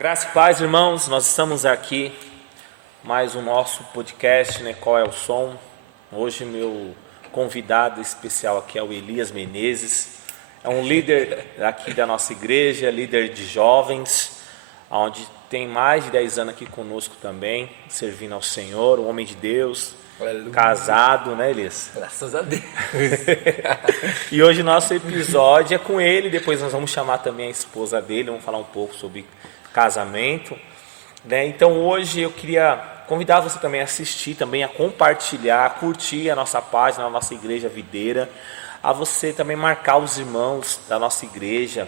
Graça e paz, irmãos, nós estamos aqui, mais o nosso podcast, né, Qual é o Som? Hoje meu convidado especial aqui é o Elias Menezes, é um líder aqui da nossa igreja, líder de jovens, onde tem mais de 10 anos aqui conosco também, servindo ao Senhor, um homem de Deus, Aleluia. Casado, né, Elias? Graças a Deus. E hoje nosso episódio é com ele, depois nós vamos chamar também a esposa dele, vamos falar um pouco sobre casamento, né? Então hoje eu queria convidar você também a assistir, também a compartilhar, a curtir a nossa página, a nossa igreja videira, a você também marcar os irmãos da nossa igreja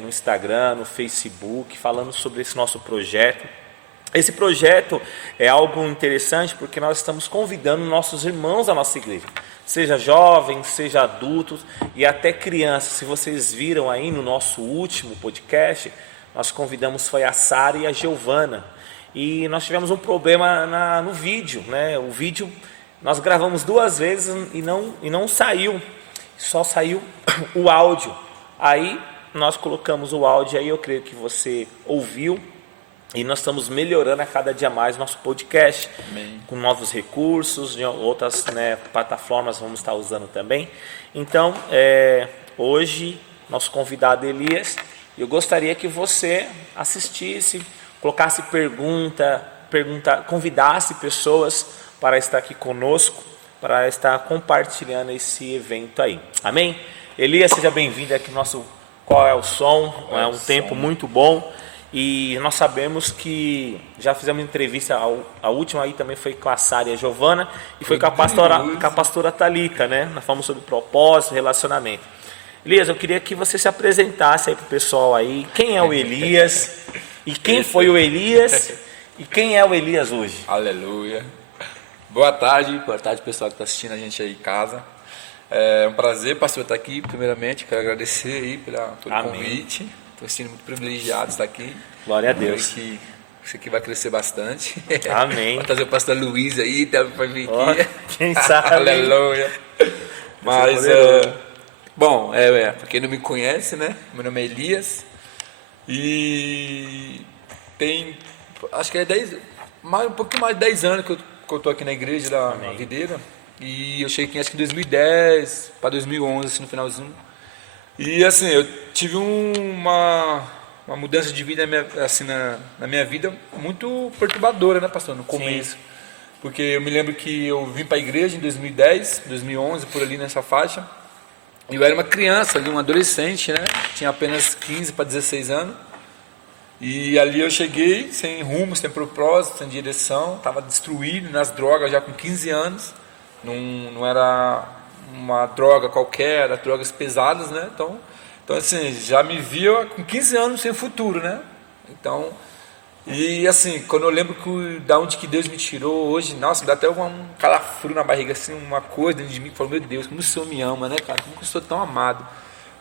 no Instagram, no Facebook, falando sobre esse nosso projeto. Esse projeto é algo interessante porque nós estamos convidando nossos irmãos da nossa igreja, seja jovens, seja adultos e até crianças. Se vocês viram aí no nosso último podcast, nós convidamos foi a Sara e a Giovana, e nós tivemos um problema no vídeo, né? O vídeo nós gravamos 2 vezes e não saiu, só saiu o áudio. Aí nós colocamos o áudio, aí eu creio que você ouviu, e nós estamos melhorando a cada dia mais nosso podcast. Amém. Com novos recursos, outras plataformas vamos estar usando também. Então hoje nosso convidado Elias, eu gostaria que você assistisse, colocasse pergunta, convidasse pessoas para estar aqui conosco, para estar compartilhando esse evento aí. Amém? Elias, seja bem-vindo aqui no nosso Qual é o Som? É um tempo muito bom e nós sabemos que já fizemos entrevista, a última aí também foi com a Sara e a Giovana e foi com a pastora Thalita, né? Nós falamos sobre propósito, relacionamento. Elias, eu queria que você se apresentasse aí para o pessoal aí. Quem é o Elias? E quem foi o Elias? E quem é o Elias hoje? Aleluia. Boa tarde pessoal que está assistindo a gente aí em casa. É um prazer, pastor, estar aqui. Primeiramente, quero agradecer aí pelo convite. Estou sendo muito privilegiado de estar aqui. Glória a Deus. Que isso aqui vai crescer bastante. Amém. Vou trazer o pastor Luiz aí, para vir aqui. Quem sabe? Aleluia. Mas, bom, para quem não me conhece, né? Meu nome é Elias. E tem, acho que um pouquinho mais de 10 anos que eu estou aqui na igreja da Videira. E eu cheguei aqui, acho que em 2010 para 2011, assim, no finalzinho. E assim, eu tive uma mudança de vida na minha vida muito perturbadora, né, pastor, no começo. Sim. Porque eu me lembro que eu vim para a igreja em 2010, 2011, por ali nessa faixa. E eu era uma criança ali, um adolescente, né? Tinha apenas 15 para 16 anos. E ali eu cheguei sem rumo, sem propósito, sem direção. Estava destruído nas drogas já com 15 anos. Não era uma droga qualquer, era drogas pesadas, né? Então assim, já me via com 15 anos sem futuro, né? Então, e assim, quando eu lembro da onde que Deus me tirou hoje, nossa, me dá até um calafrio na barriga, assim, uma coisa dentro de mim que fala, meu Deus, como o Senhor me ama, né, cara? Como eu sou tão amado?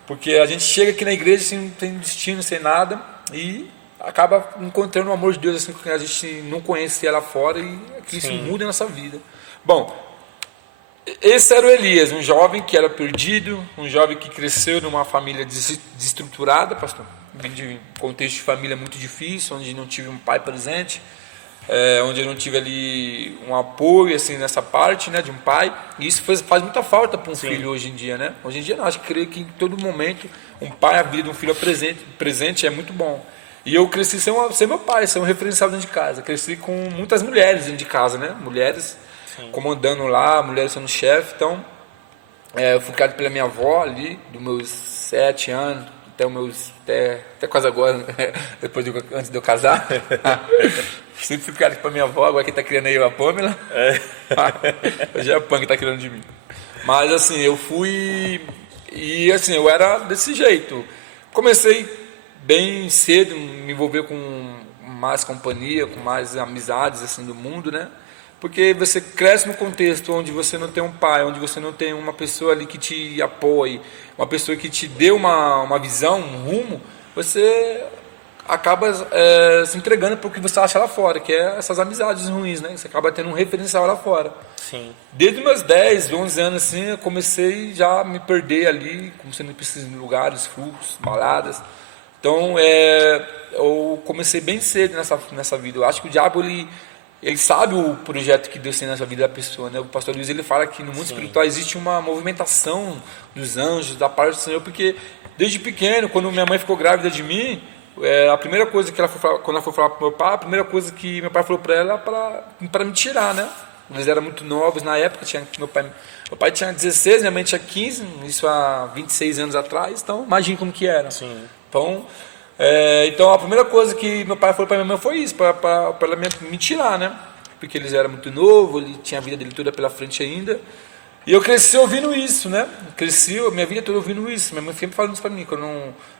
Porque a gente chega aqui na igreja sem não tem destino, sem nada, e acaba encontrando o amor de Deus, assim, que a gente não conhecia lá fora, e que isso muda a nossa vida. Bom, esse era o Elias, um jovem que era perdido, um jovem que cresceu numa família desestruturada, pastor. Vim de um contexto de família muito difícil, onde não tive um pai presente, onde eu não tive ali um apoio assim, nessa parte, né, de um pai. E isso faz muita falta para um filho hoje em dia, né? Hoje em dia, não, acho que creio que em todo momento um pai, a vida de um filho presente é muito bom. E eu cresci sem meu pai, sem um referencial dentro de casa. Cresci com muitas mulheres dentro de casa, né? Mulheres comandando lá, mulheres sendo chefe. Então, eu fui criado pela minha avó ali, dos meus 7 anos, até quase agora, antes de eu casar. Sempre fui criado pela minha avó, agora quem está criando aí é a Pamela. Hoje é a Pam que está criando de mim. Mas assim, eu fui, e assim, eu era desse jeito. Comecei bem cedo, me envolver com mais companhia, com mais amizades assim do mundo, né? Porque você cresce num contexto onde você não tem um pai, onde você não tem uma pessoa ali que te apoie, uma pessoa que te dê uma visão, um rumo, você acaba se entregando para o que você acha lá fora, que é essas amizades ruins, né? Você acaba tendo um referencial lá fora. Sim. Desde meus 10, 11 anos, assim, eu comecei já a me perder ali, começando a ir para esses lugares, fluxos, baladas, Então, eu comecei bem cedo nessa vida. Eu acho que o diabo, ele sabe o projeto que Deus tem nessa vida da pessoa, né? O pastor Luiz, ele fala que no mundo espiritual existe uma movimentação dos anjos, da parte do Senhor, porque desde pequeno, quando minha mãe ficou grávida de mim, a primeira coisa que ela foi falar, quando ela foi falar para meu pai, a primeira coisa que meu pai falou para ela para me tirar, né? Eles eram muito novos na época, meu pai tinha 16, minha mãe tinha 15, isso há 26 anos atrás, então imagine como que era. Sim. Então a primeira coisa que meu pai falou para minha mãe foi isso, para ela me tirar, né? Porque eles eram muito novos, ele tinha a vida dele toda pela frente ainda. E eu cresci ouvindo isso, né? Minha vida toda ouvindo isso. Minha mãe sempre falando isso para mim, quando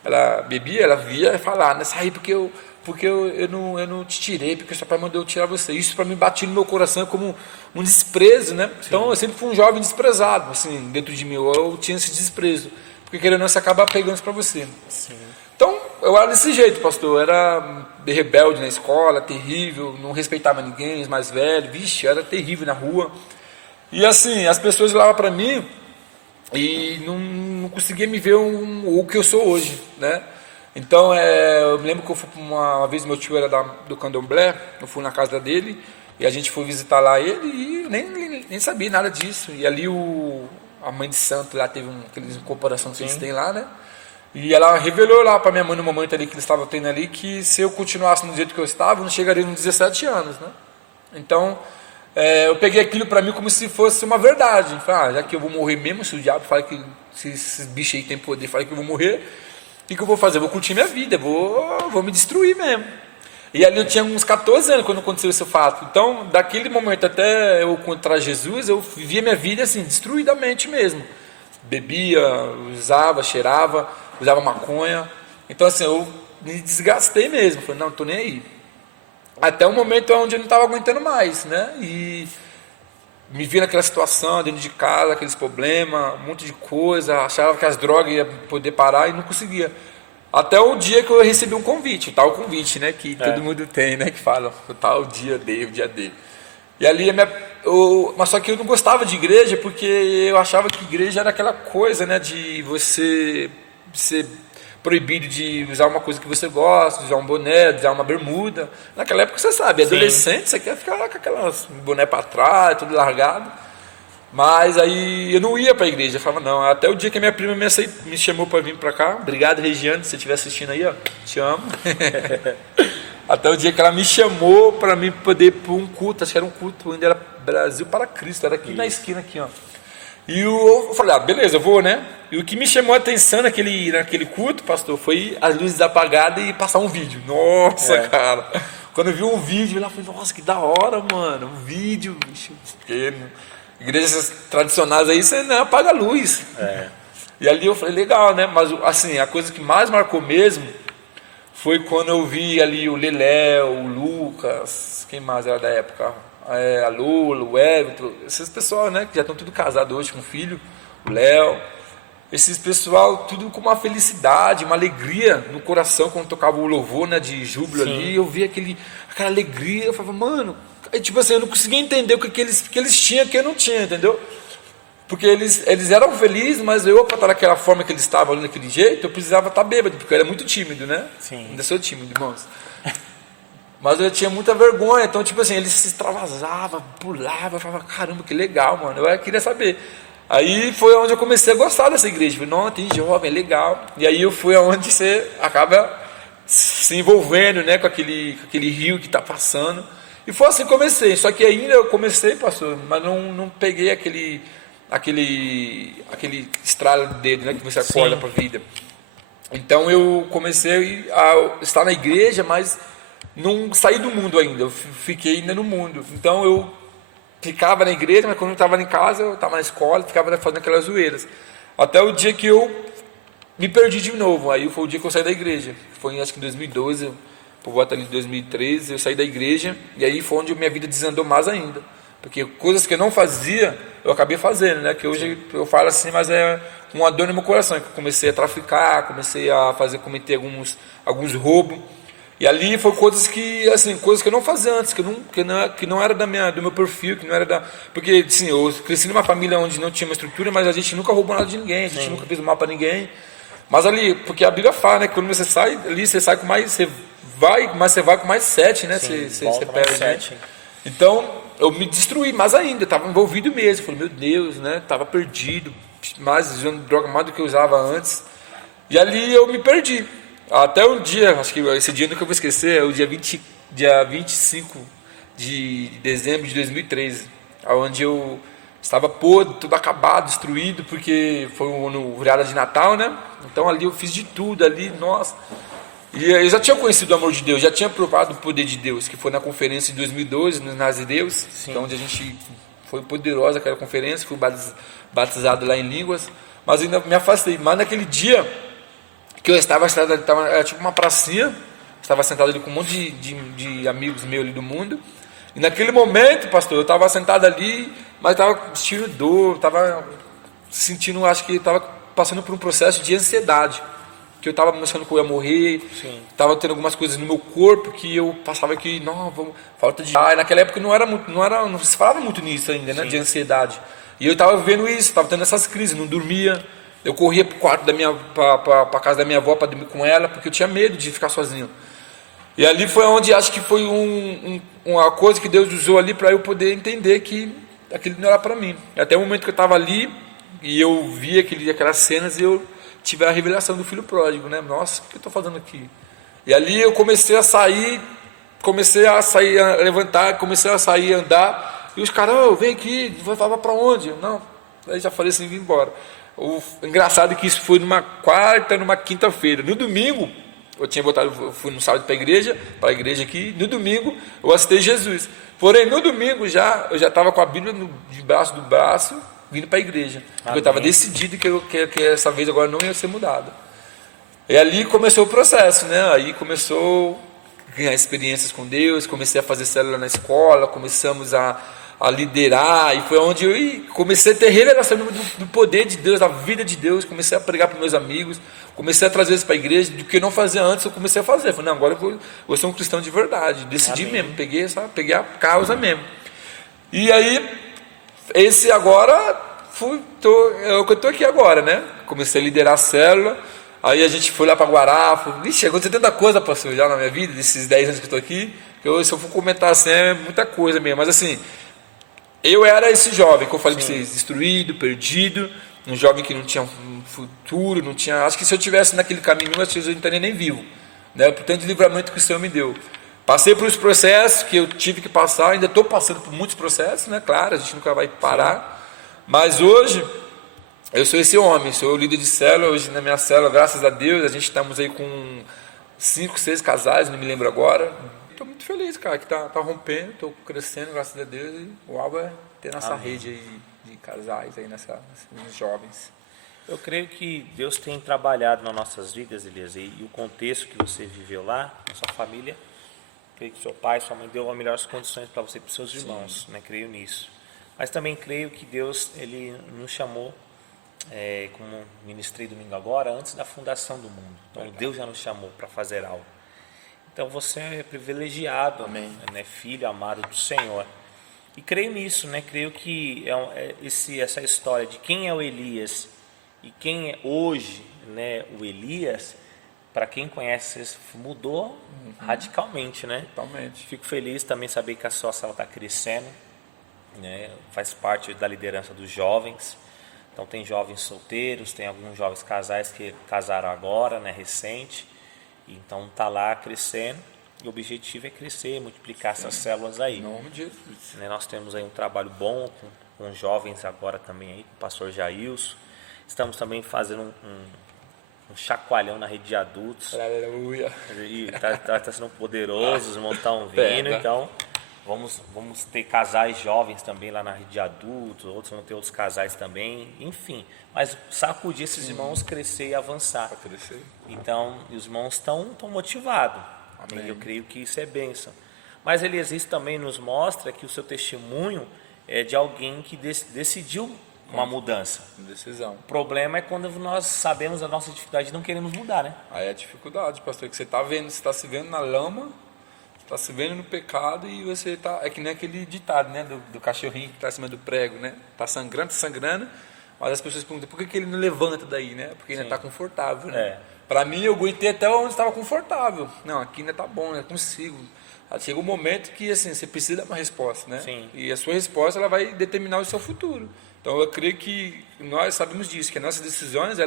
ela bebia, ela via e falava, né? Sai porque eu não te tirei, porque seu pai mandou eu tirar você. Isso para mim batia no meu coração como um desprezo, né? Sim. Então eu sempre fui um jovem desprezado, assim, dentro de mim, eu tinha esse desprezo. Porque querendo ou não, você acaba pegando isso para você. Sim. Então, eu era desse jeito, pastor. Eu era rebelde na escola, terrível, não respeitava ninguém, os mais velhos. Vixe, eu era terrível na rua. E assim, as pessoas olhavam para mim e não conseguiam me ver o que eu sou hoje, né? Então, eu me lembro que eu fui uma vez, meu tio era do candomblé, eu fui na casa dele e a gente foi visitar lá ele e nem sabia nada disso. E ali a mãe de santo lá teve aqueles incorporação que eles têm lá, né? E ela revelou lá para minha mãe no momento ali que eles estavam tendo ali que se eu continuasse do jeito que eu estava, eu não chegaria nos 17 anos, né? Então, eu peguei aquilo para mim como se fosse uma verdade. Falei, já que eu vou morrer mesmo, se o diabo fala que se esses bichos aí têm poder, fala que eu vou morrer, o que eu vou fazer? Eu vou curtir minha vida, vou me destruir mesmo. E ali eu tinha uns 14 anos quando aconteceu esse fato. Então, daquele momento até eu encontrar Jesus, eu vivia minha vida assim, destruidamente mesmo. Bebia, usava, cheirava, usava maconha. Então, assim, eu me desgastei mesmo. Falei, não tô nem aí. Até o momento onde eu não estava aguentando mais, né? E me vi naquela situação, dentro de casa, aqueles problemas, um monte de coisa. Achava que as drogas iam poder parar e não conseguia. Até o dia que eu recebi um convite, o tal convite, né? Que todo mundo tem, né? Que fala, o tal dia D. E ali, mas só que eu não gostava de igreja porque eu achava que igreja era aquela coisa, né? De você ser proibido de usar uma coisa que você gosta, de usar um boné, de usar uma bermuda. Naquela época, você sabe, adolescente, você quer ficar lá com aquelas boné para trás, tudo largado. Mas aí eu não ia para a igreja, eu falava não. Até o dia que a minha prima me chamou para vir para cá. Obrigado, Regiane, se você estiver assistindo aí, ó, te amo. Até o dia que ela me chamou para mim poder ir para um culto, acho que era um culto, ainda era Brasil para Cristo, era aqui na esquina aqui, ó. E eu falei, beleza, eu vou, né? E o que me chamou a atenção naquele culto, pastor, foi as luzes apagadas e passar um vídeo. Nossa, cara. Quando eu vi um vídeo, eu falei, nossa, que da hora, mano. Um vídeo, bicho, pequeno. Igrejas tradicionais aí, você não apaga a luz. E ali eu falei, legal, né? Mas, assim, a coisa que mais marcou mesmo foi quando eu vi ali o Lelé, o Lucas, quem mais era da época? A Lula, o Everton, esses pessoal, né, que já estão tudo casados hoje com filho, o Léo, esses pessoal tudo com uma felicidade, uma alegria no coração quando tocava o louvor, né, de júbilo. Sim. Ali, eu via aquela alegria, eu falava, mano, tipo assim, eu não conseguia entender o que eles tinham que eu não tinha, entendeu? Porque eles eram felizes, mas eu, para estar daquela forma que eles estavam ali, daquele jeito, eu precisava estar bêbado, porque eu era muito tímido, né? Sim. Ainda sou tímido, irmãos. Mas eu tinha muita vergonha, então, tipo assim, eles se extravasavam, pulavam, eu falava, caramba, que legal, mano, eu queria saber. Aí foi onde eu comecei a gostar dessa igreja, falei, não, tem jovem, é legal. E aí eu fui aonde você acaba se envolvendo, né, com aquele rio que está passando. E foi assim que comecei, só que ainda eu comecei, pastor, mas não peguei aquele estralo do dedo, né, que você acorda para a vida. Então eu comecei a estar na igreja, mas não saí do mundo ainda, eu fiquei ainda no mundo. Então eu ficava na igreja, mas quando eu estava em casa, eu estava na escola, ficava fazendo aquelas zoeiras. Até o dia que eu me perdi de novo, aí foi o dia que eu saí da igreja. Foi acho que em 2012, por volta ali de 2013, eu saí da igreja, e aí foi onde minha vida desandou mais ainda. Porque coisas que eu não fazia, eu acabei fazendo, né? Que hoje eu falo assim, mas é uma dor no meu coração, que eu comecei a traficar, comecei a cometer alguns roubos. E ali foi coisas que eu não fazia antes, que não era do meu perfil, que não era da... Porque, assim, eu cresci numa família onde não tinha uma estrutura, mas a gente nunca roubou nada de ninguém, a gente nunca fez mal para ninguém. Mas ali, porque a Bíblia fala, né? Que quando você sai ali, você sai com mais. Você vai com mais 7, né? Sim, Você mais perde. 7. Então, eu me destruí mais ainda, estava envolvido mesmo. Falei, meu Deus, né? Estava perdido, usando droga mais do que eu usava antes. E ali eu me perdi. Até um dia, acho que esse dia nunca vou esquecer, é o dia 25 de dezembro de 2013, onde eu estava podre, tudo acabado, destruído, porque foi no virada de Natal, né? Então ali eu fiz de tudo, ali, nossa. E eu já tinha conhecido o amor de Deus, já tinha provado o poder de Deus, que foi na conferência de 2012, no Nas de Deus, que é onde a gente foi poderosa aquela conferência, fui batizado lá em línguas, mas ainda me afastei. Mas naquele dia que eu estava era tipo uma pracinha, estava sentado ali com um monte de amigos meus ali do mundo, e naquele momento, pastor, eu estava sentado ali, mas estava sentindo dor, estava sentindo, acho que estava passando por um processo de ansiedade, que eu estava pensando que eu ia morrer, estava tendo algumas coisas no meu corpo que eu passava que, não, falta de ar. Naquela época não se falava muito nisso ainda, né, de ansiedade. E eu estava vivendo isso, estava tendo essas crises, não dormia. Eu corria para o quarto para a casa da minha avó para dormir com ela, porque eu tinha medo de ficar sozinho. E ali foi onde acho que foi uma coisa que Deus usou ali para eu poder entender que aquilo não era para mim. Até o momento que eu estava ali e eu vi aquelas cenas e eu tive a revelação do filho pródigo, né? Nossa, o que eu estou fazendo aqui? E ali eu comecei a sair, a levantar, comecei a sair, a andar. E os caras, vem aqui, vai para onde? Não, aí já falei assim, vim embora. O engraçado é que isso foi numa quarta, numa quinta-feira. No domingo, eu fui no sábado para a igreja aqui. No domingo, eu aceitei Jesus. Porém, no domingo eu já estava com a Bíblia debaixo do braço, vindo para a igreja. Porque eu estava decidido que essa vez agora não ia ser mudado. E ali começou o processo, né? Aí começou a ganhar experiências com Deus, comecei a fazer célula na escola, começamos a liderar, e foi onde eu comecei a ter revelação do poder de Deus, da vida de Deus, comecei a pregar para meus amigos, comecei a trazer isso para a igreja, do que eu não fazia antes, eu comecei a fazer. Falei, não, agora eu vou ser um cristão de verdade, decidi mesmo, peguei a causa mesmo. E aí, esse agora, é o que eu estou aqui agora, né? Comecei a liderar a célula, aí a gente foi lá para Guará, falei, aconteceu tanta coisa, pastor, já na minha vida, desses 10 anos que eu estou aqui, que se eu for comentar assim, é muita coisa mesmo, mas assim, eu era esse jovem que eu falei para vocês, destruído, perdido, um jovem que não tinha um futuro, não tinha. Acho que se eu tivesse naquele caminho, eu não estaria nem vivo, né? Por tanto livramento que o Senhor me deu. Passei por os processos que eu tive que passar, ainda estou passando por muitos processos, né? Claro, a gente nunca vai parar, mas hoje eu sou esse homem, sou o líder de célula. Hoje na minha célula, graças a Deus, a gente estamos aí com 5, 6 casais, não me lembro agora. Estou muito feliz, cara, que tá rompendo, estou crescendo, graças a Deus, e o alvo é ter nossa rede aí de casais aí nos jovens. Eu creio que Deus tem trabalhado nas nossas vidas, Elias, e o contexto que você viveu lá, na sua família, creio que seu pai, sua mãe deu as melhores condições para você e para os seus irmãos, né? Creio nisso. Mas também creio que Deus, Ele nos chamou, como ministrei domingo agora, antes da fundação do mundo. Então Deus já nos chamou para fazer algo. Então você é privilegiado, né, filho amado do Senhor. E creio nisso, né? Creio que essa história de quem é o Elias e quem é hoje, né, o Elias, para quem conhece, mudou radicalmente, né? Totalmente. Fico feliz também saber que a sua sala está crescendo, né? Faz parte da liderança dos jovens. Então tem jovens solteiros, tem alguns jovens casais que casaram agora, né, recente. Então está lá crescendo, e o objetivo é crescer, multiplicar essas células aí. Em nome de Jesus. Né, nós temos aí um trabalho bom com jovens agora também aí, com o pastor Jailson. Estamos também fazendo um chacoalhão na rede de adultos. Aleluia. E tá sendo poderoso, os irmãos estão vindo, então vamos ter casais jovens também lá na rede de adultos, outros vão ter outros casais também, enfim. Mas sacudir esses irmãos crescer e avançar. Crescer. Então, os irmãos estão motivados. E eu creio que isso é bênção. Mas Elias, isso também nos mostra que o seu testemunho é de alguém que decidiu uma mudança. Decisão. O problema é quando nós sabemos a nossa dificuldade e não queremos mudar, né? Aí é a dificuldade, pastor, que você está vendo, você está se vendo na lama, está se vendo no pecado, e você está. É que nem aquele ditado, né? Do cachorrinho que está acima do prego, né? Está sangrando, Mas as pessoas perguntam, por que ele não levanta daí, né? Porque ainda Sim. está confortável, né? É. Para mim, eu aguentei até onde estava confortável. Não, aqui ainda está bom, né? Consigo. Chega um momento que, assim, você precisa dar uma resposta, né? Sim. E a sua resposta, ela vai determinar o seu futuro. Então, eu creio que nós sabemos disso, que as nossas decisões,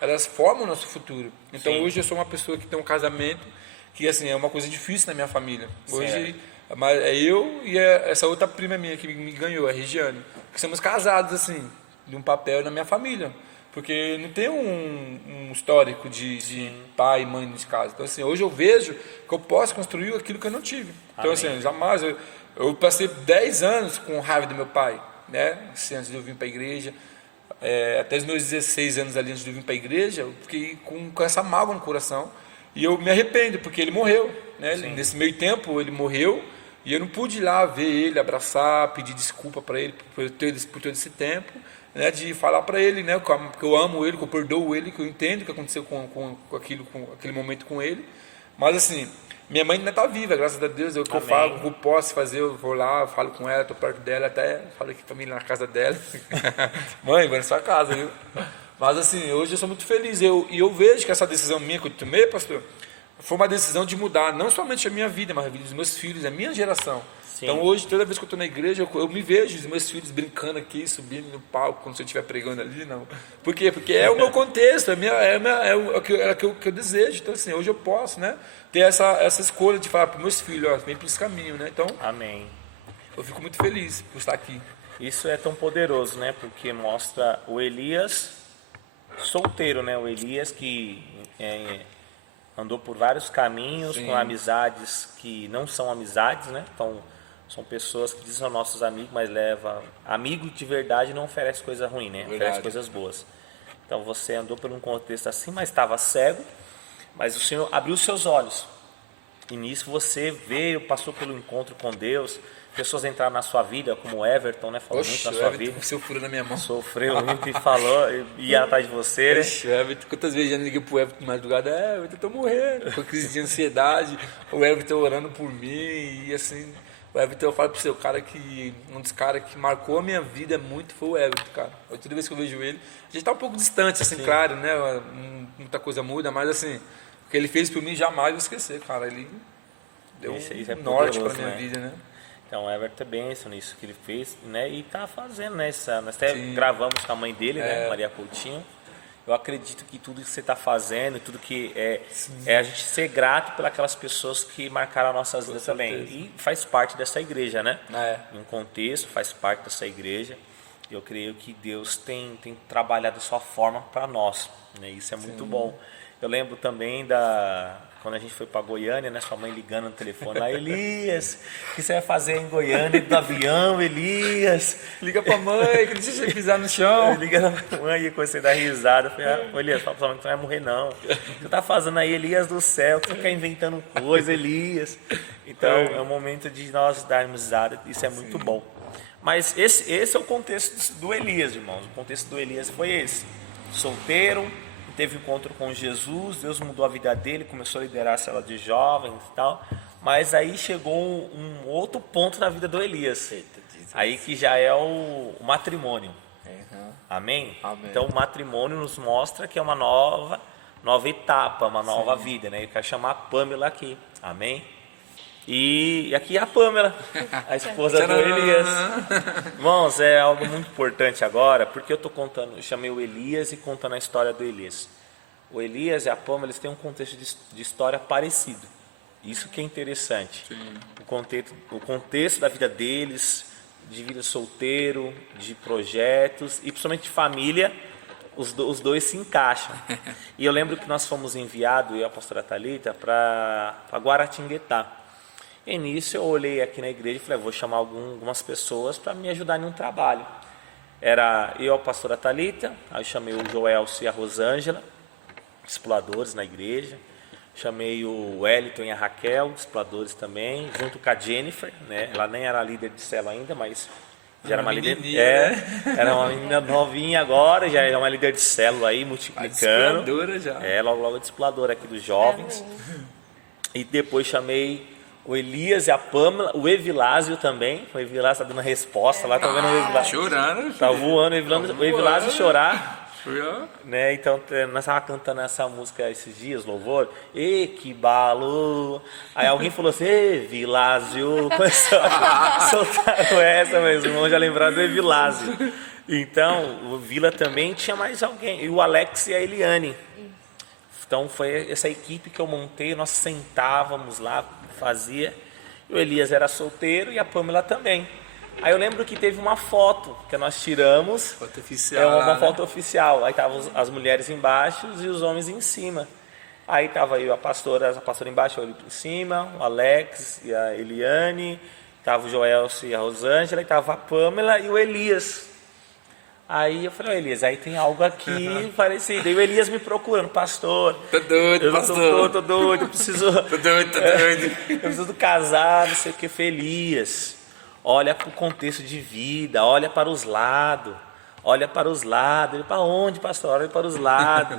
elas formam o nosso futuro. Então, Sim. hoje eu sou uma pessoa que tem um casamento que, assim, é uma coisa difícil na minha família. Hoje, Certo. mas é eu e essa outra prima minha que me ganhou, a Regiane, que somos casados, assim, de um papel na minha família. Porque não tem um histórico de pai e mãe nesse caso. Então, assim, hoje eu vejo que eu posso construir aquilo que eu não tive. Então, Amém. assim, jamais. Eu passei 10 anos com raiva do meu pai, né? Assim, antes de eu vir para a igreja. Até os meus 16 anos ali, antes de eu vir para a igreja, eu fiquei com essa mágoa no coração. E eu me arrependo, porque ele morreu, né? Nesse meio tempo, ele morreu. E eu não pude ir lá ver ele, abraçar, pedir desculpa para ele por todo esse tempo. Né, de falar para ele, né, que eu amo ele, que eu perdoo ele, que eu entendo o que aconteceu com aquele momento com ele. Mas assim, minha mãe ainda está viva, graças a Deus. É o que eu falo, o que eu posso fazer, eu vou lá, falo com ela, estou perto dela, até falo aqui família na casa dela. Mãe, vai na sua casa, viu? Mas assim, hoje eu sou muito feliz. E eu vejo que essa decisão minha que eu tomei, pastor, foi uma decisão de mudar não somente a minha vida, mas a vida dos meus filhos, a minha geração. Sim. Então hoje, toda vez que eu estou na igreja, eu me vejo os meus filhos brincando aqui, subindo no palco, quando você estiver pregando ali, não. Por quê? Porque é o meu contexto, é o que eu desejo. Então assim, hoje eu posso, né, ter essa escolha de falar para os meus filhos, ó, vem por esse caminho, né? Então, Amém. eu fico muito feliz por estar aqui. Isso é tão poderoso, né? Porque mostra o Elias solteiro, né? O Elias que andou por vários caminhos, Sim. com amizades que não são amizades, né? Então, são pessoas que dizem são nossos amigos, mas amigo de verdade não oferece coisa ruim, né? Verdade. Oferece coisas boas. Então, você andou por um contexto assim, mas estava cego, mas o Senhor abriu seus olhos. E nisso você veio, passou pelo encontro com Deus. Pessoas entraram na sua vida, como o Everton, né? Falou muito na sua vida. Seu furo na minha mão. Sofreu muito e falou, ia atrás de você, né? Oxe, o Everton, quantas vezes já liguei pro Everton de madrugada, Everton, eu tô morrendo, com crise de ansiedade, o Everton orando por mim, e assim, o Everton, eu falo pro seu cara que um dos caras que marcou a minha vida muito foi o Everton, cara. Toda vez que eu vejo ele, a gente tá um pouco distante, assim, Sim. claro, né? Muita coisa muda, mas assim, o que ele fez por mim jamais vou esquecer, cara. Ele deu Isso é um norte pra poderoso, minha né? vida, né? Então, o Everton é bênção nisso que ele fez, né? E tá fazendo, né? Nós até Sim. gravamos com a mãe dele, né? Maria Coutinho. Eu acredito que tudo que você está fazendo, tudo que é a gente ser grato pelas pessoas que marcaram a nossa vida também. E faz parte dessa igreja, né? Em um contexto, faz parte dessa igreja. Eu creio que Deus tem trabalhado a sua forma para nós, né? Isso é muito bom. Eu lembro também quando a gente foi para Goiânia, né? Sua mãe ligando no telefone lá, Elias, o que você vai fazer em Goiânia do avião, Elias? Liga pra mãe, que deixa você pisar no chão. Liga na mãe e comecei a dar risada. Eu falei, Elias, fala pra sua mãe que não vai morrer não. O que você tá fazendo aí, Elias do céu? Que você fica inventando coisa, Elias? Então, é um momento de nós darmos risada, isso é muito bom. Mas esse é o contexto do Elias, irmãos. O contexto do Elias foi esse. Solteiro, teve encontro com Jesus, Deus mudou a vida dele, começou a liderar a célula de jovens e tal. Mas aí chegou um outro ponto na vida do Elias. Aí que já é o matrimônio. Amém? Amém. Então o matrimônio nos mostra que é uma nova etapa, uma nova vida, né? Eu quero chamar a Pamela aqui. Amém? E aqui é a Pamela, a esposa do Elias. Irmãos, é algo muito importante agora, porque eu chamei o Elias e contando a história do Elias. O Elias e a Pamela, eles têm um contexto de história parecido. Isso que é interessante. O contexto da vida deles, de vida solteiro, de projetos e principalmente de família, os dois se encaixam. E eu lembro que nós fomos enviados, eu e a pastora Thalita, para Guaratinguetá. E nisso eu olhei aqui na igreja e falei, vou chamar algumas pessoas para me ajudar em um trabalho. Era eu, a pastora Thalita, aí eu chamei o Joelcio e a Rosângela, discipuladores na igreja. Chamei o Wellington e a Raquel, discipuladores também, junto com a Jennifer, né? Ela nem era líder de célula ainda, mas já era uma líder. Era uma menina novinha agora, já era uma líder de célula aí, multiplicando. Discipuladora já. Logo a discipuladora aqui dos jovens. E depois chamei O Elias e a Pâmela, o Evilásio também. O Evilásio tá dando resposta lá, tá vendo o Evilásio? Chorando. Tá voando, o Evilásio chorar. Voando. Né? Então, nós tava cantando essa música esses dias, louvor. E que balo! Aí alguém falou assim, Evilásio. Soltaram essa, mas irmão já lembraram do Evilásio. Então, o Vila também tinha mais alguém. E o Alex e a Eliane. Então, foi essa equipe que eu montei. Nós sentávamos lá, fazia. E o Elias era solteiro e a Pâmela também. Aí eu lembro que teve uma foto que nós tiramos. Foto oficial. Uma foto oficial. Aí estavam as mulheres embaixo e os homens em cima. Aí estava eu, a pastora embaixo, eu em cima, o Alex e a Eliane, estava o Joelcio e a Rosângela, e estava a Pâmela e o Elias. Aí eu falei, Elias, aí tem algo aqui parecido. Aí o Elias me procurando, pastor. Tô doido, pastor. Tô doido, eu preciso. Tô doido. Eu preciso casar, não sei o que, Elias. Olha para o contexto de vida, olha para os lados. Olha para os lados. Ele, para onde, pastor? Olha para os lados.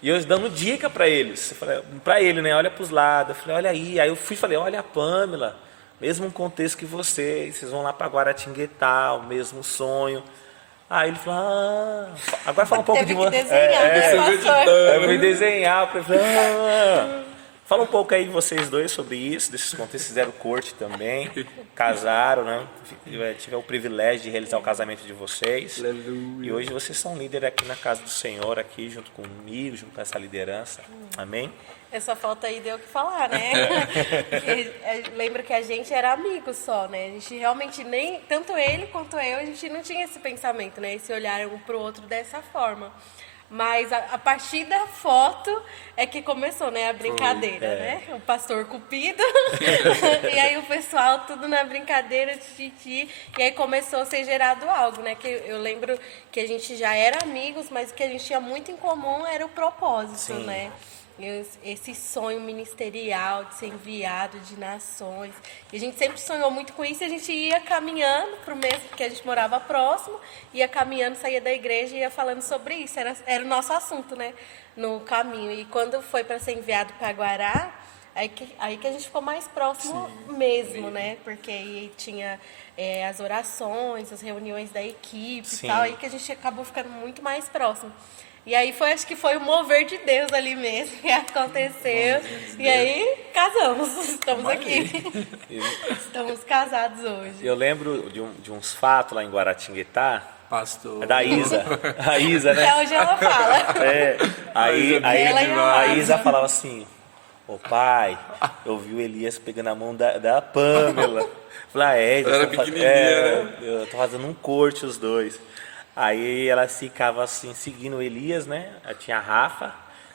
E eu dando dica para eles. Para ele, né? Olha para os lados. Eu falei, olha aí. Aí eu fui e falei, olha a Pâmela. Mesmo contexto que vocês vão lá para Guaratinguetá, o mesmo sonho. Aí ele falou, agora fala um pouco de você. Eu fui desenhar. Eu falei, fala um pouco aí de vocês dois sobre isso, desses contextos, fizeram corte também, casaram, né? Tiveram o privilégio de realizar o casamento de vocês. Aleluia. E hoje vocês são líderes aqui na casa do Senhor, aqui junto comigo, junto com essa liderança. Amém? Essa foto aí deu o que falar, né? Lembra que a gente era amigos só, né? A gente realmente nem, tanto ele quanto eu, a gente não tinha esse pensamento, né? Esse olhar um pro outro dessa forma. Mas a partir da foto é que começou, né, a brincadeira, né? O pastor cupido, e aí o pessoal tudo na brincadeira, tititi, e aí começou a ser gerado algo, né? Que eu lembro que a gente já era amigos, mas o que a gente tinha muito em comum era o propósito, né? Esse sonho ministerial de ser enviado de nações. E a gente sempre sonhou muito com isso, e a gente ia caminhando para o mesmo, porque a gente morava próximo, ia caminhando, saía da igreja e ia falando sobre isso. Era o nosso assunto, né? No caminho. E quando foi para ser enviado para Guará, aí que a gente ficou mais próximo mesmo, né? Porque aí tinha as orações, as reuniões da equipe e tal, aí que a gente acabou ficando muito mais próximo. E aí acho que foi o mover de Deus ali mesmo que aconteceu. E aí casamos, estamos aqui. Estamos casados hoje. Eu lembro de uns fatos lá em Guaratinguetá. Pastor. Da Isa. A Isa, né? Até hoje ela fala. Aí ela a Isa falava assim, ô pai, eu vi o Elias pegando a mão da Pâmela. Falei, era pequenininha, né? Eu tô fazendo um corte os dois. Aí ela ficava assim, seguindo o Elias, né? Tinha a Rafa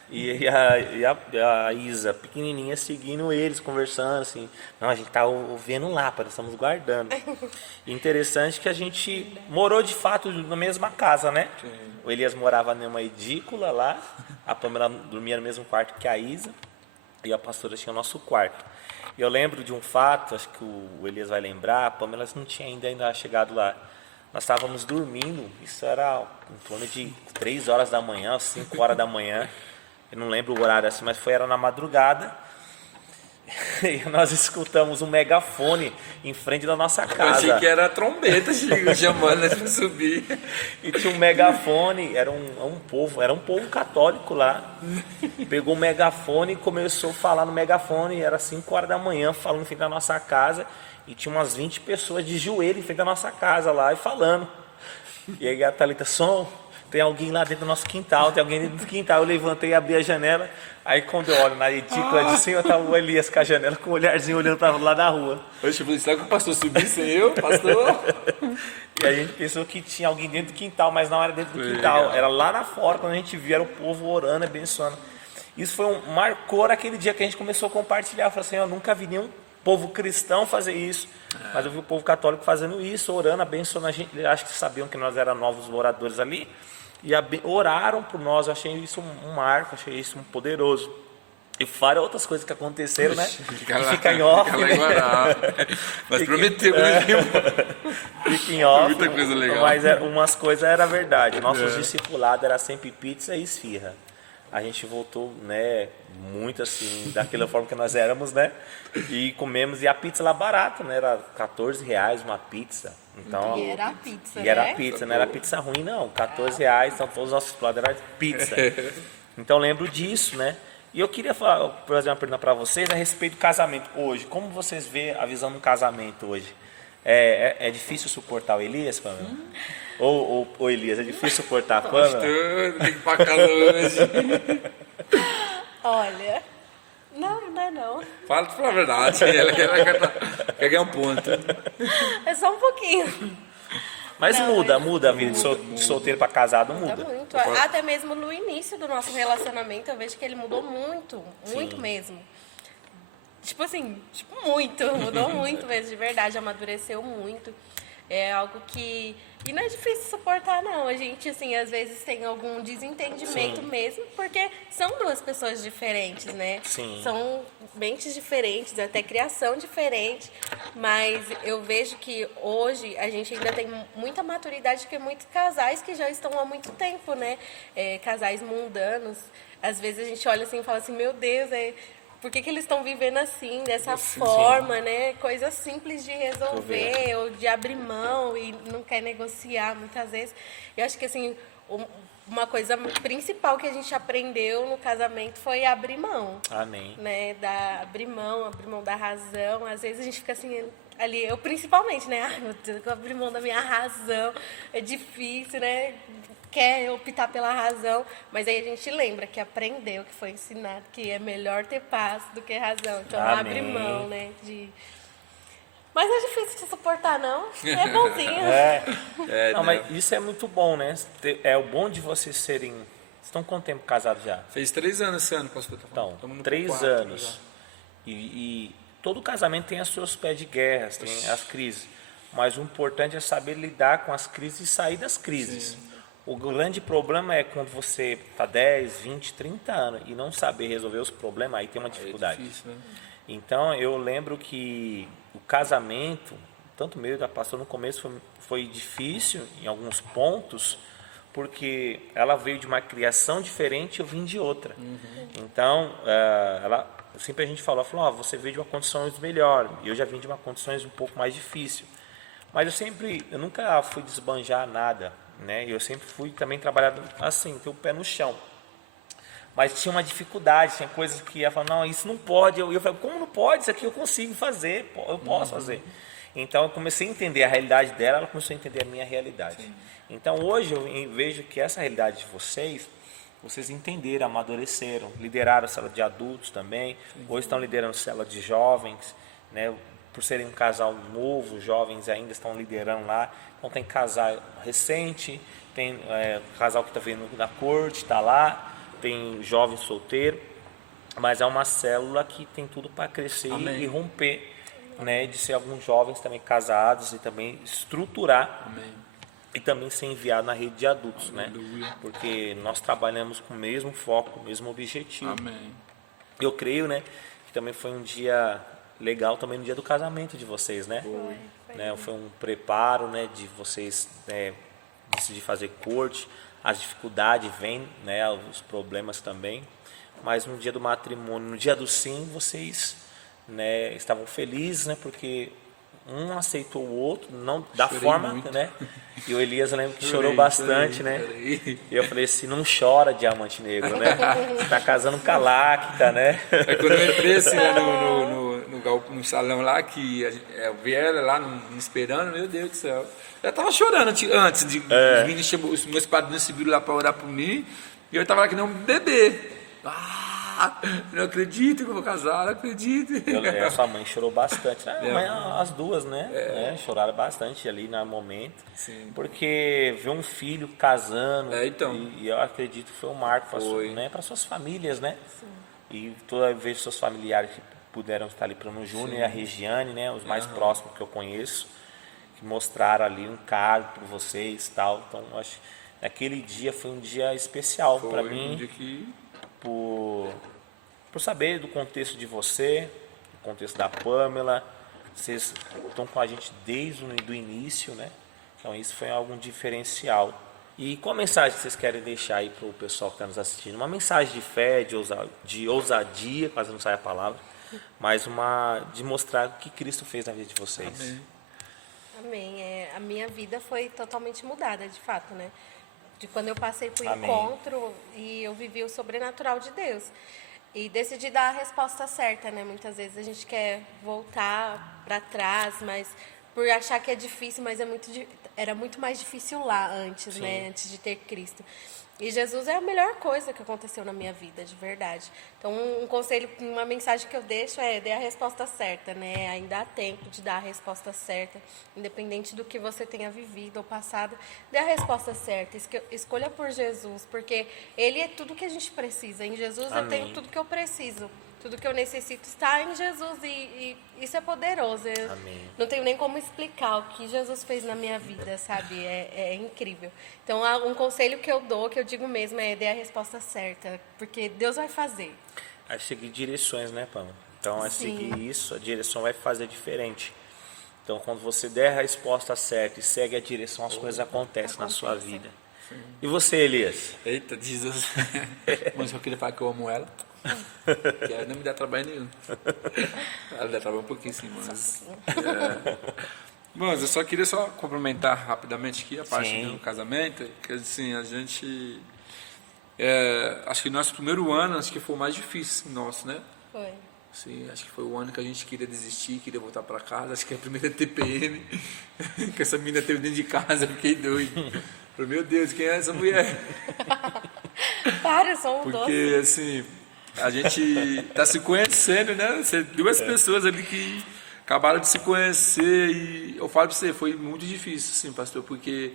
e a Isa, pequenininha, seguindo eles, conversando assim. Não, a gente tá vendo lá, estamos guardando. E interessante que a gente morou de fato na mesma casa, né? Sim. O Elias morava numa edícula lá, a Pâmela dormia no mesmo quarto que a Isa e a pastora tinha o nosso quarto. E eu lembro de um fato, acho que o Elias vai lembrar, a Pâmela não tinha ainda chegado lá. Nós estávamos dormindo, isso era em torno de 3 horas da manhã, 5 horas da manhã, eu não lembro o horário assim, mas era na madrugada, e nós escutamos um megafone em frente da nossa casa. Eu achei que era a trombeta, Chico, chamando nós para subir. E tinha um megafone, era um povo católico lá, pegou um megafone e começou a falar no megafone, era 5 horas da manhã, falando em frente da nossa casa, e tinha umas 20 pessoas de joelho em frente da nossa casa lá e falando. E aí a Thalita, tem alguém lá dentro do nosso quintal, tem alguém dentro do quintal. Eu levantei e abri a janela. Aí quando eu olho na edícula de cima, estava o Elias com a janela, com um olharzinho olhando para lá da rua. Oxe, eu falei, será que o pastor subisse eu, pastor? E a gente pensou que tinha alguém dentro do quintal, mas não era dentro do quintal. Legal. Era lá na fora, quando a gente via, era o povo orando, abençoando. Isso marcou naquele dia que a gente começou a compartilhar. Eu falei assim, eu nunca vi nenhum povo cristão fazer isso, mas eu vi o povo católico fazendo isso, orando, abençoando a gente. Acho que sabiam que nós éramos novos moradores ali e oraram por nós. Eu achei isso um marco, achei isso um poderoso. E fora outras coisas que aconteceram, né? Fica em off, né? Mas prometeu, fica em off. Muita coisa legal. Mas umas coisas era verdade. Nossos discipulados era sempre pizza e esfirra. a gente voltou, né, muito assim, daquela forma que nós éramos, né? E comemos, e a pizza lá barata, né? Era R$14 uma pizza. Então, E era a pizza, e era né? pizza, não era pizza ruim, não. R$14, então todos os nossos planos eram pizza. Então, lembro disso, né? E eu queria fazer uma pergunta para vocês a respeito do casamento hoje. Como vocês vê a visão do casamento hoje? É difícil suportar o Elias, Pamela? Ou Elias, é difícil suportar a Pamela? Pastor, tem que ir pra casa hoje. Olha, não é não. Fala a verdade, ela quer ganhar um ponto. É só um pouquinho. Mas Não, muda a vida de solteiro para casado, Muda muda. muito. Até mesmo no início do nosso relacionamento, eu vejo que ele mudou muito mesmo. Tipo assim, mudou muito mesmo, de verdade, amadureceu muito. É algo que... E não é difícil suportar, não. A gente, assim, às vezes tem algum desentendimento mesmo, porque são duas pessoas diferentes, né? Sim. São mentes diferentes, até criação diferente, mas eu vejo que hoje a gente ainda tem muita maturidade, porque muitos casais que já estão há muito tempo, né? Casais mundanos. Às vezes a gente olha assim e fala assim, meu Deus, por que eles estão vivendo assim, dessa forma, né? Coisa simples de resolver ou de abrir mão e não quer negociar muitas vezes. Eu acho que assim, uma coisa principal que a gente aprendeu no casamento foi abrir mão. Amém. Né? Abrir mão da razão. Às vezes a gente fica assim, ali, eu principalmente, né? Ai, meu Deus, eu abri mão da minha razão. É difícil, né? Quer optar pela razão, mas aí a gente lembra que aprendeu, que foi ensinado que é melhor ter paz do que razão. Então Amém. abre mão, né? Mas não é difícil de suportar, não. É bonzinho. Não, mas isso é muito bom, né? É o bom de vocês serem... Vocês estão quanto tempo casados já? Fez 3 anos esse ano, pastor. Então, Estamos no 3 4 anos. já. E todo casamento tem os seus pés de guerra, tem as crises. Mas o importante é saber lidar com as crises e sair das crises. Sim. O grande problema é quando você está 10, 20, 30 anos e não saber resolver os problemas, aí tem uma dificuldade. É difícil, né? Então, eu lembro que o casamento, tanto meu da pastora no começo, foi difícil em alguns pontos, porque ela veio de uma criação diferente e eu vim de outra. Então, sempre a gente falou, você veio de uma condições melhor, e eu já vim de uma condições um pouco mais difícil. Mas eu nunca fui desbanjar nada, né? Eu sempre fui também trabalhado assim, ter o pé no chão. Mas tinha uma dificuldade, tinha coisas que ia falar, não, isso não pode. Eu falei, como não pode? Isso aqui eu consigo fazer, eu posso fazer. Então eu comecei a entender a realidade dela, ela começou a entender a minha realidade. Sim. Então hoje eu vejo que essa realidade de vocês entenderam, amadureceram, lideraram a célula de adultos também, hoje estão liderando a célula de jovens, né? Por serem um casal novo, jovens ainda estão liderando lá. Então tem casal recente, tem casal que está vindo da corte, está lá, tem jovem solteiro, mas é uma célula que tem tudo para crescer e romper, né? De ser alguns jovens também casados e também estruturar. Amém. E também ser enviado na rede de adultos, né? Aleluia. Porque nós trabalhamos com o mesmo foco, o mesmo objetivo. Amém. Eu creio, né, que também foi um dia legal também no dia do casamento de vocês, né? Foi um preparo, né, de vocês decidir fazer corte, as dificuldades vêm, né, os problemas também, mas no dia do matrimônio, no dia do sim, vocês, né, estavam felizes, né, porque um aceitou o outro, não da Chorei forma, muito. né? E o Elias, eu lembro que chorou bastante, né? Chorei. E eu falei assim, não chora, diamante negro, né? Você tá casando com a Lacta, né? Quando eu entrei assim, lá no salão lá, que eu vi ela lá me esperando, meu Deus do céu. Eu tava chorando antes de os meus padrinhos subiram lá para orar por mim, e eu tava lá que nem um bebê. Não acredito que eu vou casar, não acredito. A sua mãe chorou bastante, né? As duas, né? Choraram bastante ali no momento. Sim. Porque ver um filho casando, então. e eu acredito que foi um marco para suas famílias, né? Sim. E toda vez seus familiares que puderam estar ali para o Júnior e a Regiane, né? Os mais próximos que eu conheço, que mostraram ali um caso para vocês e tal. Então, eu acho que naquele dia foi um dia especial para mim. Um dia que... Por saber do contexto de você, do contexto da Pamela, vocês estão com a gente desde o início, né? Então isso foi algum diferencial. E qual a mensagem que vocês querem deixar aí para o pessoal que está nos assistindo? Uma mensagem de fé, de ousadia, quase não sai a palavra, mas de mostrar o que Cristo fez na vida de vocês. Amém. Amém. A minha vida foi totalmente mudada, de fato, né? De quando eu passei por Amém. encontro e eu vivi o sobrenatural de Deus. E decidi dar a resposta certa, né? Muitas vezes a gente quer voltar para trás, mas por achar que é difícil, mas era muito mais difícil lá antes, Sim. né? Antes de ter Cristo. E Jesus é a melhor coisa que aconteceu na minha vida, de verdade. Então, um conselho, uma mensagem que eu deixo é: dê a resposta certa, né? Ainda há tempo de dar a resposta certa, independente do que você tenha vivido ou passado. Dê a resposta certa, escolha por Jesus, porque Ele é tudo que a gente precisa. Em Jesus eu tenho tudo que eu preciso. Tudo que eu necessito está em Jesus e isso é poderoso. Eu não tenho nem como explicar o que Jesus fez na minha vida, sabe? É incrível. Então, um conselho que eu dou, que eu digo mesmo, é: dê a resposta certa, porque Deus vai fazer. É seguir direções, né, Pamela? Então, é seguir isso, a direção vai fazer diferente. Então, quando você der a resposta certa e segue a direção, as coisas acontecem na sua vida. Sim. E você, Elias? Eita, Jesus. Mas eu queria falar que eu amo ela. Que ela não me dá trabalho nenhum. Ela dá trabalho um pouquinho sim, mas... Mas eu só queria complementar rapidamente aqui a parte do casamento, que assim, a gente... acho que nosso primeiro ano, acho que foi o mais difícil nosso, né? Foi. Sim, acho que foi o ano que a gente queria desistir, queria voltar para casa. Acho que a primeira TPM, que essa menina teve dentro de casa, eu fiquei doido. Falei, meu Deus, quem é essa mulher? Para, são doce. Porque, assim, a gente tá se conhecendo, né? Duas pessoas ali que acabaram de se conhecer e eu falo para você, foi muito difícil, assim, pastor, porque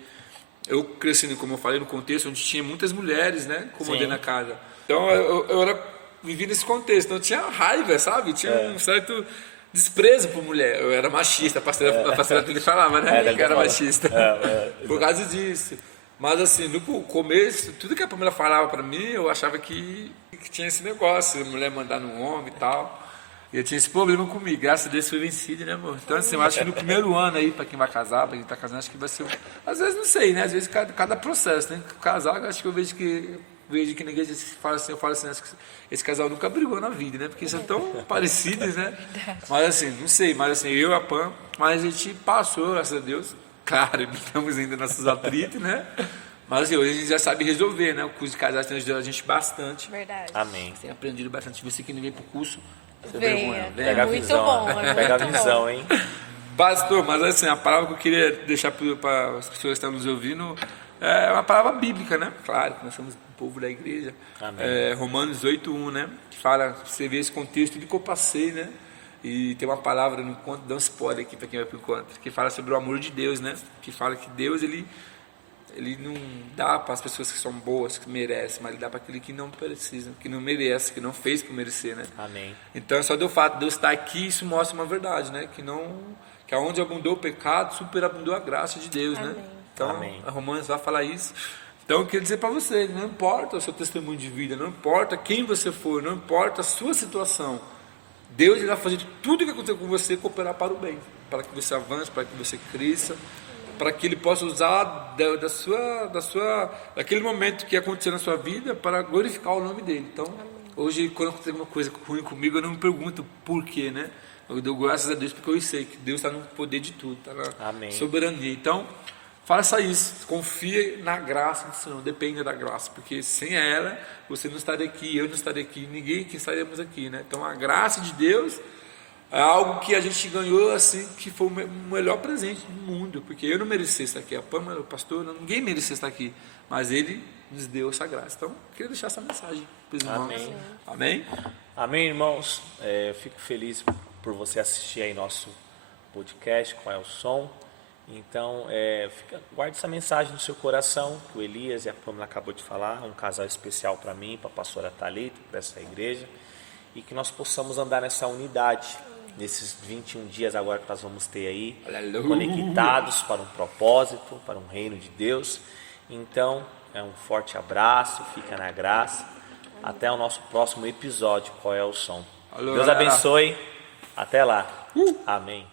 eu cresci, como eu falei, no contexto onde tinha muitas mulheres, né? Comandando na casa. Então, eu vivi nesse contexto, então eu tinha raiva, sabe? Tinha um certo desprezo por mulher. Eu era machista, a pastora Tuli falava, né? Que eu era machista. Por causa disso. Mas assim, no começo, tudo que a Pamela falava pra mim, eu achava que tinha esse negócio, a mulher mandar no homem e tal. E eu tinha esse problema comigo. Graças a Deus foi vencido, né, amor? Então, assim, eu acho que no primeiro ano aí, pra quem vai casar, pra quem tá casando, acho que vai ser... Às vezes, não sei, né? Às vezes, cada processo, né? Casar, acho que eu vejo que ninguém fala assim, eu falo assim, acho que esse casal nunca brigou na vida, né? Porque são tão parecidos, né? Mas assim, não sei, mas assim, eu e a Pam, mas a gente passou, graças a Deus, claro, estamos ainda nossos atritos, né? Mas assim, hoje a gente já sabe resolver, né? O curso de casais tem ajudado a gente bastante. Verdade. Amém. Tem aprendido bastante. Você que não veio pro curso, você Venha. Pega a Muito visão, bom. Pega a visão, hein? Pastor, mas assim, a palavra que eu queria deixar para as pessoas que estão nos ouvindo é uma palavra bíblica, né? Claro, que nós somos o povo da igreja. Romanos 8:1, né? Que fala, você vê esse contexto de que eu passei, né? E tem uma palavra no encontro, dá um spoiler aqui para quem vai para o encontro, que fala sobre o amor de Deus, né? Que fala que Deus, ele não dá para as pessoas que são boas, que merecem, mas ele dá para aquele que não precisa, que não merece, que não fez por merecer, né? Amém. Então, só do fato de Deus estar aqui, isso mostra uma verdade, né? Que aonde abundou o pecado, superabundou a graça de Deus, Amém. né? Então, Amém. a Romanos vai falar isso. Então, eu queria dizer para vocês, não importa o seu testemunho de vida, não importa quem você for, não importa a sua situação, Deus irá fazer tudo o que aconteceu com você cooperar para o bem, para que você avance, para que você cresça, para que Ele possa usar daquele momento que aconteceu na sua vida para glorificar o nome dEle. Então, hoje, quando acontece alguma coisa ruim comigo, eu não me pergunto por quê, né? Eu dou graças a Deus porque eu sei que Deus está no poder de tudo, está na soberania. Então, faça isso, confie na graça do Senhor, dependa da graça, porque sem ela, você não estaria aqui, eu não estaria aqui, ninguém que estaremos aqui, né? Então, a graça de Deus é algo que a gente ganhou, assim, que foi o melhor presente do mundo, porque eu não merecia estar aqui, a Pamela, o pastor, ninguém merecia estar aqui, mas Ele nos deu essa graça. Então, eu queria deixar essa mensagem para os irmãos. Amém. Amém? Amém, irmãos. Eu fico feliz por você assistir aí nosso podcast, Qual é o Som. Então, guarde essa mensagem no seu coração, que o Elias e a Pamela acabou de falar, um casal especial para mim, para a pastora Thalita, para essa igreja, e que nós possamos andar nessa unidade, nesses 21 dias agora que nós vamos ter aí, conectados para um propósito, para um reino de Deus. Então, um forte abraço, fica na graça. Até o nosso próximo episódio, Qual é o Som? Deus abençoe. Até lá. Amém.